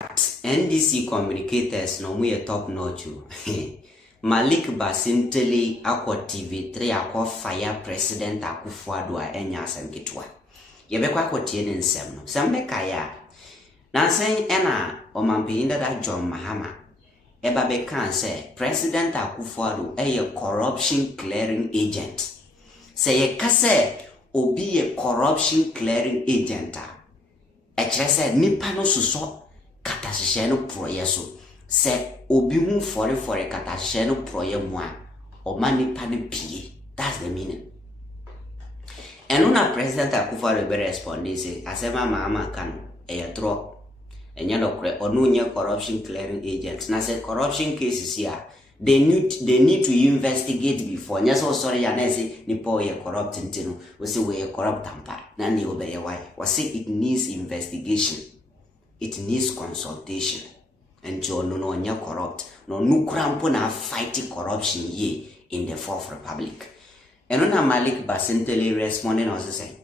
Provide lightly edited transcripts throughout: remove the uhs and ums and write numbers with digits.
NDC communicators no we top notch. Malik Basintale akwa TV3 akwa fire President Akufo Addo a enya asem ketwa. Yebekwa akotie ne nsem no. Sembe kaya. Na sen ena omampinda da John Mahama. Eba be kan say President Akufo Addo eye corruption clearing agent. Say ye kase obi ye corruption clearing agent a. Ekire say nipa no soso katahye no proye so. Se obi hu fore katahye no proye mu a oma nipa ne pie. That's the meaning. And una President Akufo Addo be respond say asema mama kan eyetro enya dokre onu nye corruption clearing agents. Na say corruption cases here they need to investigate before. Nya so sorry ya na say nipa we corrupt ntino we say we corrupt tampa na ne obeye why we say it needs investigation, it needs consultation. And John no nya corrupt no nukrampo na fight corruption ye in the Fourth Republic. And on Malik Basintale responding also say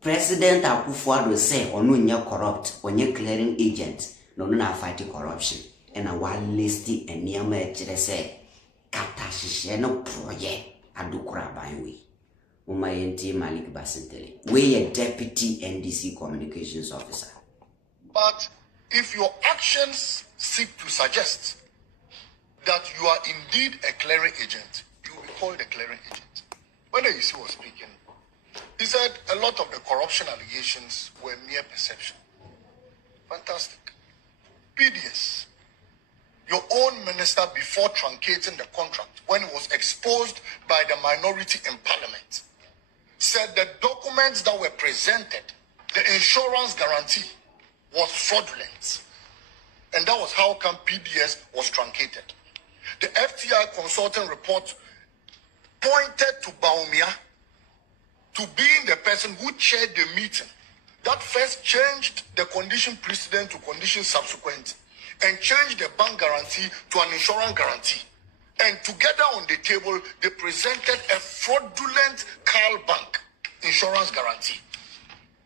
President Akufo Addo say onu nya corrupt onye clearing agent no na fight corruption. And a one listy and near me say katahye no proye adukura banwe. Umayenti Malik Basintale. We a deputy NDC communications officer. But if your actions seek to suggest that you are indeed a clearing agent, you will be called a clearing agent. When the EC was speaking, he said a lot of the corruption allegations were mere perception. Fantastic. PDS, your own minister, before truncating the contract, when it was exposed by the minority in parliament, said the documents that were presented, the insurance guarantee, was fraudulent. And that was how come PDS was truncated. The FTI consulting report pointed to Bawumia to being the person who chaired the meeting that first changed the condition precedent to condition subsequent and changed the bank guarantee to an insurance guarantee. And together on the table, they presented a fraudulent Carl Bank insurance guarantee.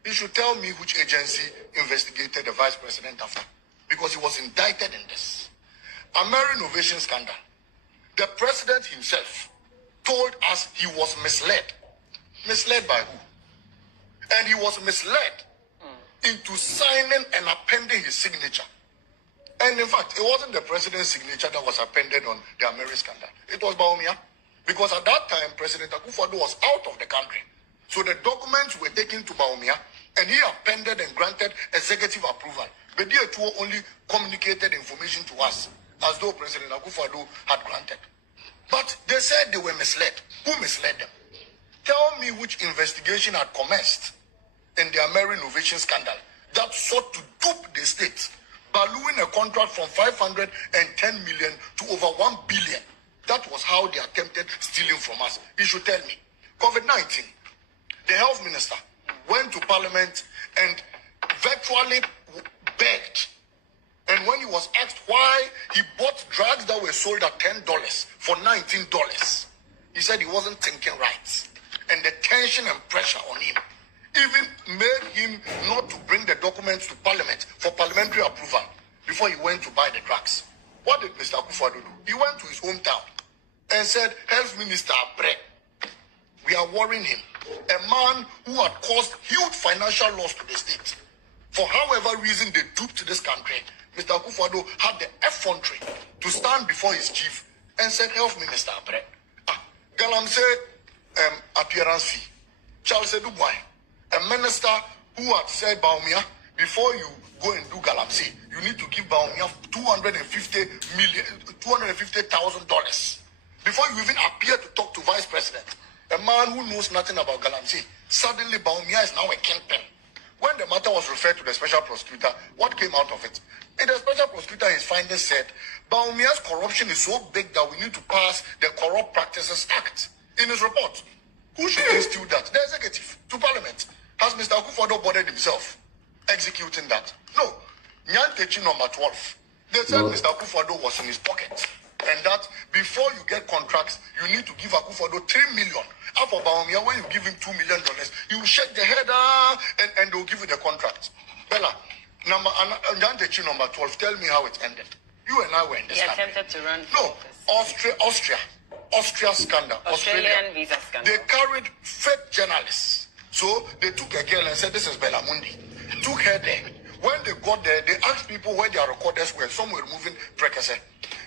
You should tell me which agency investigated the vice president after, because he was indicted in this. Ameri Innovation scandal. The president himself told us he was misled. Misled by who? And he was misled into signing and appending his signature. And in fact, it wasn't the president's signature that was appended on the Ameri scandal. It was Bawumia. Because at that time, President Akufo Addo was out of the country. So the documents were taken to Bawumia, and he appended and granted executive approval. But the two only communicated information to us, as though President Akufo Addo had granted. But they said they were misled. Who misled them? Tell me which investigation had commenced in the Ameri Innovation scandal that sought to dupe the state, balloon a contract from 510 million to over 1 billion. That was how they attempted stealing from us. You should tell me. COVID-19. The health minister went to parliament and virtually begged. And when he was asked why he bought drugs that were sold at $10 for $19, he said he wasn't thinking right. And the tension and pressure on him even made him not to bring the documents to parliament for parliamentary approval before he went to buy the drugs. What did Mr. Akufo Addo do? He went to his hometown and said, Health Minister Abre, we are worrying him. A man who had caused huge financial loss to the state. For however reason they duped this country, Mr. Akufo Addo had the effrontery to stand before his chief and said, Health Minister Abre, Galamse appearance fee. Charles Dubois, a minister who had said, Bawumia, before you go and do Galamse, you need to give Bawumia $250,000 before you even appear to talk to Vice President. A man who knows nothing about Galamsey. Suddenly, Bawumia is now a kingpin. When the matter was referred to the special prosecutor, what came out of it? And the special prosecutor, his findings said, Bawumia's corruption is so big that we need to pass the Corrupt Practices Act. In his report, who should institute that? The executive, to parliament. Has Mr. Akufo Addo bothered himself executing that? No. Nyantechi number 12. They said Mr. Akufo Addo was in his pocket. And that before you get contracts, you need to give Akufo Addo $3 million. After Bawumia, when you give him $2 million, you shake the head and they'll give you the contract. Bella, Number 12. Tell me how it ended. You and I were in this country. He attempted to run. No, Austria scandal. Australian visa scandal. They carried fake journalists. So they took a girl and said, this is Belamundi. Took her there. When they got there, they asked people where their recorders were. Some were moving precursor.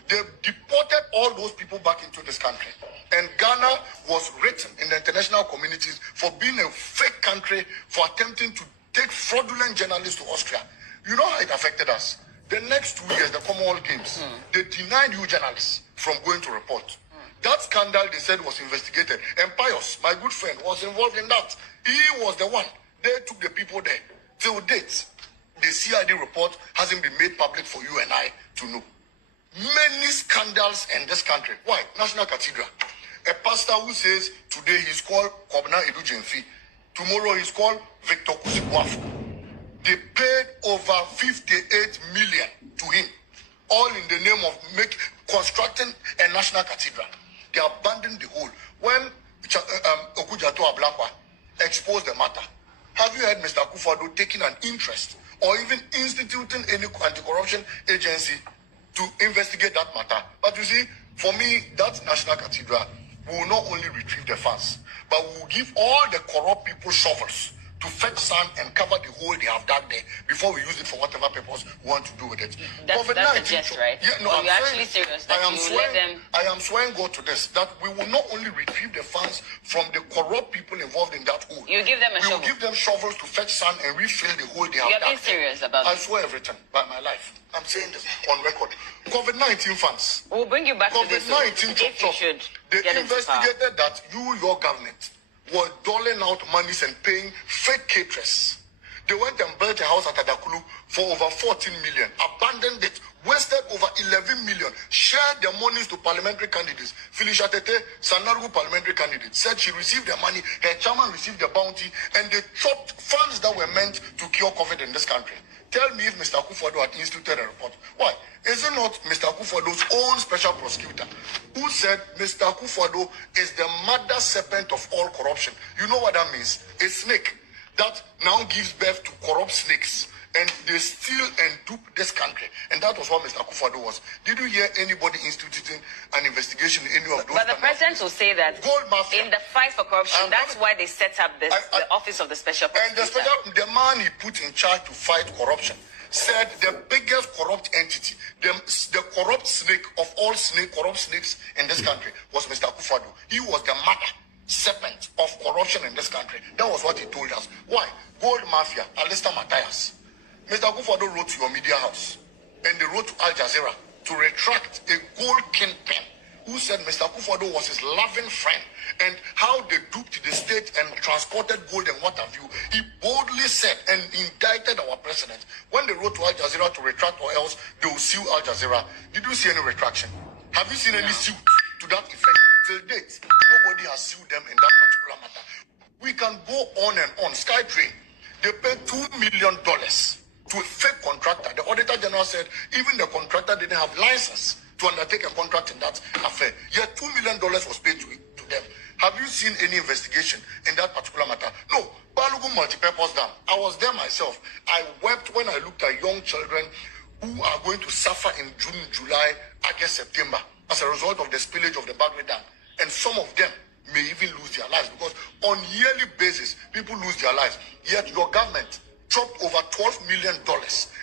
They deported all those people back into this country. And Ghana was written in the international communities for being a fake country, for attempting to take fraudulent journalists to Austria. You know how it affected us? The next 2 years, the Commonwealth Games, they denied you journalists from going to report. That scandal, they said, was investigated. And Pius, my good friend, was involved in that. He was the one. They took the people there. Till date, the CID report hasn't been made public for you and I to know. Many scandals in this country. Why? National Cathedral. A pastor who says today he's called Kobna Edu Jemfi. Tomorrow he's called Victor Kusikwaf. They paid over 58 million to him, all in the name of constructing a national cathedral. They abandoned the whole. When Okujato Ablakwa exposed the matter, have you heard Mr. Akufo Addo taking an interest or even instituting any anti-corruption agency to investigate that matter? But you see, for me, that national cathedral will not only retrieve the funds, but will give all the corrupt people shovels to fetch sand and cover the hole they have dug there before we use it for whatever purpose we want to do with it. That's a jest, right? Yeah, no, you're actually serious that I am swearing God to this, that we will not only retrieve the funds from the corrupt people involved in that hole. You give them a shovel. We will give them shovels to fetch sand and refill the hole they have dug. You're being serious about this. I swear everything by my life. I'm saying this on record. COVID-19 funds. We'll bring you back to this. COVID-19 if you should. They investigated that your government, were doling out monies and paying fake caterers. They went and built a house at Adakulu for over 14 million, abandoned it, wasted over 11 million, shared the monies to parliamentary candidates. Felicia Tete, Sanarugu parliamentary candidate, said she received the money, her chairman received the bounty, and they chopped funds that were meant to cure COVID in this country. Tell me if Mr. Akufo Addo had instituted a report. Why? Is it not Mr. Akufo Addo's own special prosecutor who said Mr. Akufo Addo is the mother serpent of all corruption? You know what that means? A snake that now gives birth to corrupt snakes. And they steal and dupe this country. And that was what Mr. Akufo Addo was. Did you hear anybody instituting an investigation in any of those? But the president will say that gold mafia, in the fight for corruption, that's why they set up this, the office of the special prosecutor. And the man he put in charge to fight corruption said the biggest corrupt entity, the corrupt snake of all corrupt snakes in this country was Mr. Akufo Addo. He was the mother serpent of corruption in this country. That was what he told us. Why? Gold mafia, Alistair Matthias. Mr. Akufo Addo wrote to your media house, and they wrote to Al Jazeera to retract a gold kingpin who said Mr. Akufo Addo was his loving friend, and how they duped the state and transported gold and what have you. He boldly said and indicted our president. When they wrote to Al Jazeera to retract or else they will sue Al Jazeera, did you see any retraction? Have you seen any suit to that effect? Till date, nobody has sued them in that particular matter. We can go on and on. SkyTrain, they paid $2 million to a fake contractor. The Auditor General said even the contractor didn't have license to undertake a contract in that affair. Yet $2 million was paid to them. Have you seen any investigation in that particular matter? No. Balugu Multipurpose Dam. I was there myself. I wept when I looked at young children who are going to suffer in June, July, August, September as a result of the spillage of the Bagre Dam. And some of them may even lose their lives because on yearly basis, people lose their lives. Yet your government chopped over $12 million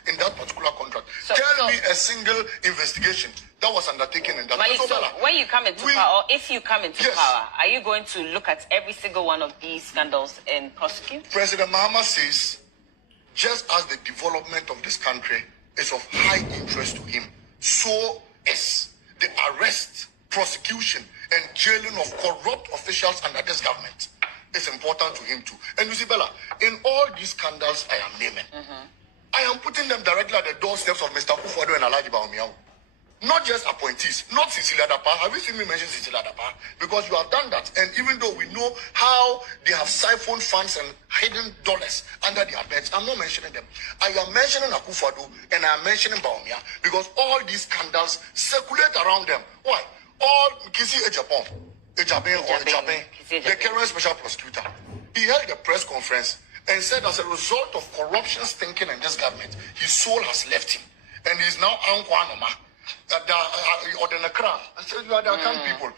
in that particular contract. Tell me a single investigation that was undertaken in that. Malik, so when you come into power, or if you come into power, are you going to look at every single one of these scandals and prosecute? President Mahama says, just as the development of this country is of high interest to him, so is the arrest, prosecution, and jailing of corrupt officials under this government. Is important to him too. And you see, Bella, in all these scandals I am naming, I am putting them directly at the doorsteps of Mr. Akufo Addo and Alhaji Bawumia. Not just appointees, not Cecilia Dapa. Have you seen me mention Cecilia Dapa? Because you have done that. And even though we know how they have siphoned funds and hidden dollars under their beds, I'm not mentioning them. I am mentioning Akufo Addo and I am mentioning Bawumia because all these scandals circulate around them. Why? All Kisi Japan. The current special prosecutor, he held a press conference and said as a result of corruption stinking in this government, his soul has left him. And he's now Ankwanoma. Or the Nakra. I said, you are the account people.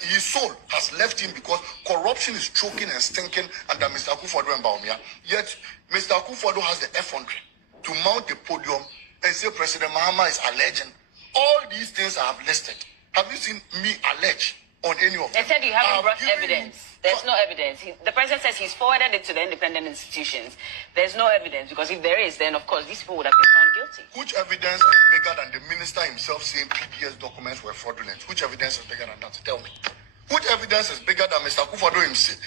His soul has left him because corruption is choking and stinking under Mr. Akufo Addo and Baumia. Yet, Mr. Akufo Addo has the effrontery to mount the podium and say President Mahama is alleging. All these things I have listed. Have you seen me allege on any of them? They said you haven't brought evidence. There's no evidence. The president says he's forwarded it to the independent institutions. There's no evidence, because if there is, then of course these people would have been found guilty. Which evidence is bigger than the minister himself saying PDS documents were fraudulent? Which evidence is bigger than that? Tell me. Which evidence is bigger than Mr. Akufo Addo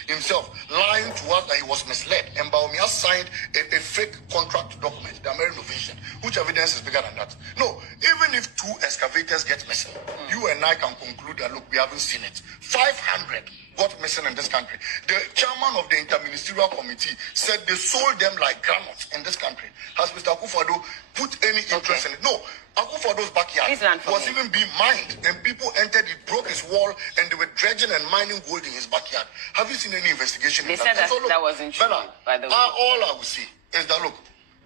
himself lying to us that he was misled and Baumia signed a fake contract document, the American Innovation? Which evidence is bigger than that? No, even if 2 excavators get missing, you and I can conclude that, look, we haven't seen it. 500 got missing in this country. The chairman of the Interministerial Committee said they sold them like granules in this country. Has Mr. Akufo Addo put any interest in it? No. Akufo Addo's backyard was even being mined, and people entered it, broke his wall, and they were dredging and mining gold in his backyard. Have you seen any investigation? They said that, so, look, that wasn't true, Bella, by the way. All I will say is that, look,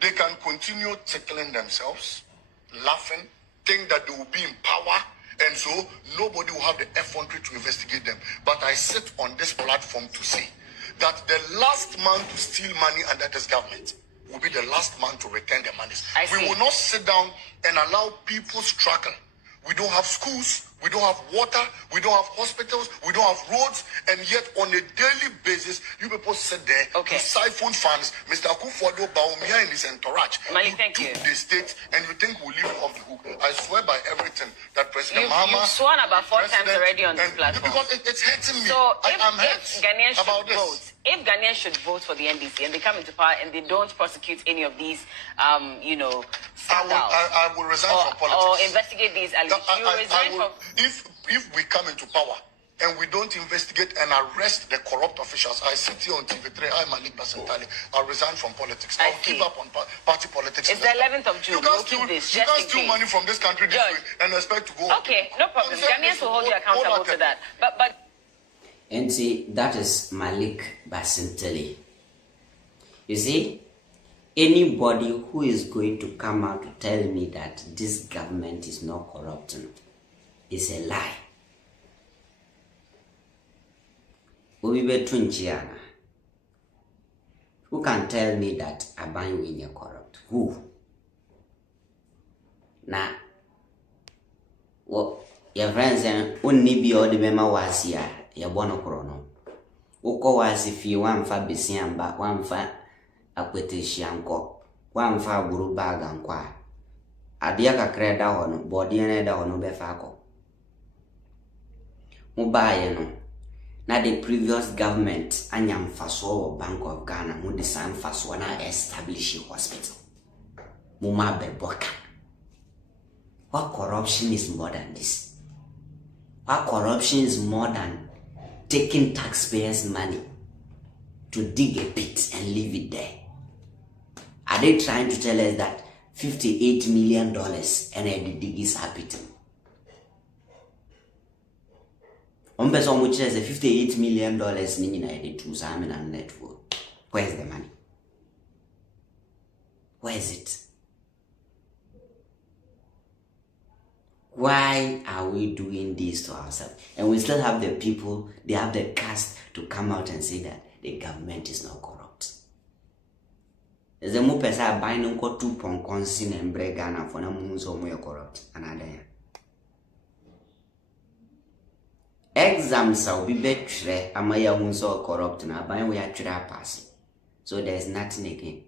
they can continue tickling themselves, laughing, think that they will be in power, and so nobody will have the effrontery to investigate them. But I sit on this platform to say that the last man to steal money under this government will be the last man to return the money. We will not sit down and allow people struggle. We don't have schools, we don't have water, we don't have hospitals, we don't have roads, and yet on a daily basis, you people sit there to siphon funds. Mr. Akufo Addo, Baumia and his entourage, Malik, thank you. The state, and you think we'll leave it off the hook. I swear by everything that President Mahama... You've sworn about 4 times already on this platform. Because it's hurting me. So I'm hurt if Ghanaians about should vote, if Ghanaians should vote for the NDC and they come into power and they don't prosecute any of these, scandals, I will resign from politics. Or investigate these allegations. If we come into power and we don't investigate and arrest the corrupt officials, I sit here on TV3, I'm Malik Basintale, I'll resign from politics. I'll give up on party politics. It's the 11th of June. You can't steal money from this country this way and expect to go. Okay, no problem. Ghanaians will hold you accountable to that. But and see, that is Malik Basintale. You see, anybody who is going to come out to tell me that this government is not corrupting is a lie. Who can tell me that Abanyu is corrupt? Who? Now, what your friends and only be all the mema was here, your bono chrono. Uko was if you want for Bisiamba, one for Aquetishanko, one for Guru Bag and Qua. Adiaka creda on body and edda on Befako. Mubayano. Now the previous government, Anyam Faso Bank of Ghana, who design Faso na establish a hospital. Muma Beboka. What corruption is more than this? What corruption is more than taking taxpayers' money to dig a pit and leave it there? Are they trying to tell us that $58 million and the dig is happy to? One person which has a $58 million to Simon and network. Where's the money? Where is it? Why are we doing this to ourselves? And we still have the people, they have the cast to come out and say that the government is not corrupt. There's a more person buying no 2 pound consin and break Ghana for no moons or more corrupt. Another. Exams will be better. Amaya won't so corrupt now, but we are passing. So there's nothing again.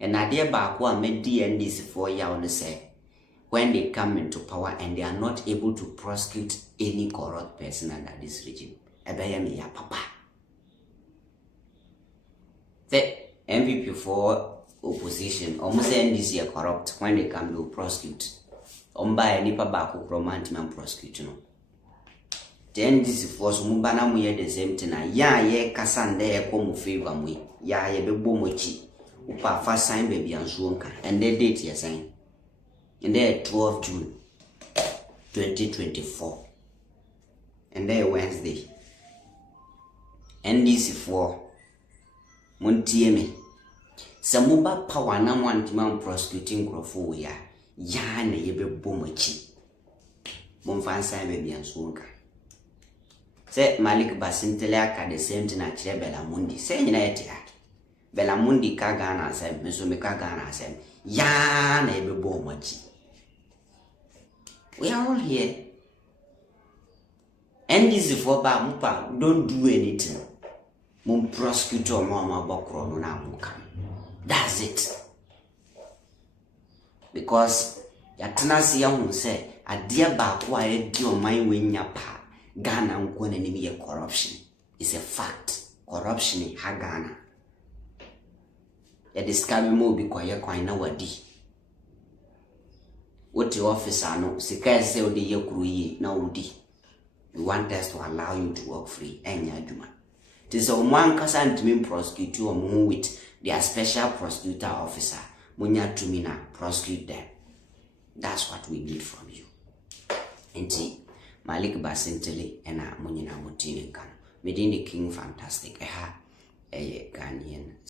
And idea back one made DNDC 4 years on the say when they come into power and they are not able to prosecute any corrupt person under this regime. Ebayami ya papa. The NPP for opposition almost NDC are corrupt when they come to prosecute. Omba any papa romantic and prosecute. Then this is for some banana the same thing. Ya ye kasande come favor me. Ya ye be bomochi. Upa first sign baby and swonka. And the date you sign. And there 12 June 2024. And there Wednesday. NDC 4 Montie me. Sɛ moba power na mo antima prosecuting crofo ya ya na yebe bomachi. Momfa nsan be bia nso nka. Sɛ Malik Basintale aka the same thing akire Belamundi. Sɛ nyina yete ha. Belamundi ka Ghana asem, meso me ka Ghana asem. Ya na yebe bomachi. We are all here. And this is for Mupa, don't do anything. Mum prosecutor mama bokro no na muka. That's it. Because yatena se ya hu se ade ba ko a edi o man wenya pa Ghana nko na nimi ye corruption. It's a fact. Corruption ha Ghana. Ya discover mo bi kwaye kwan na wadi. What the officer no sika se odi ye kuru yi na odi. We want us to allow you to work free. Enya adwuma. Tis a one kasa ntimi prosecute or with their special prosecutor officer. Munya tumina prosecute them. That's what we need from you. Enti Malik Basintale ena munyina mutini kano. Medini King Fantastic. Eha Ghanaian.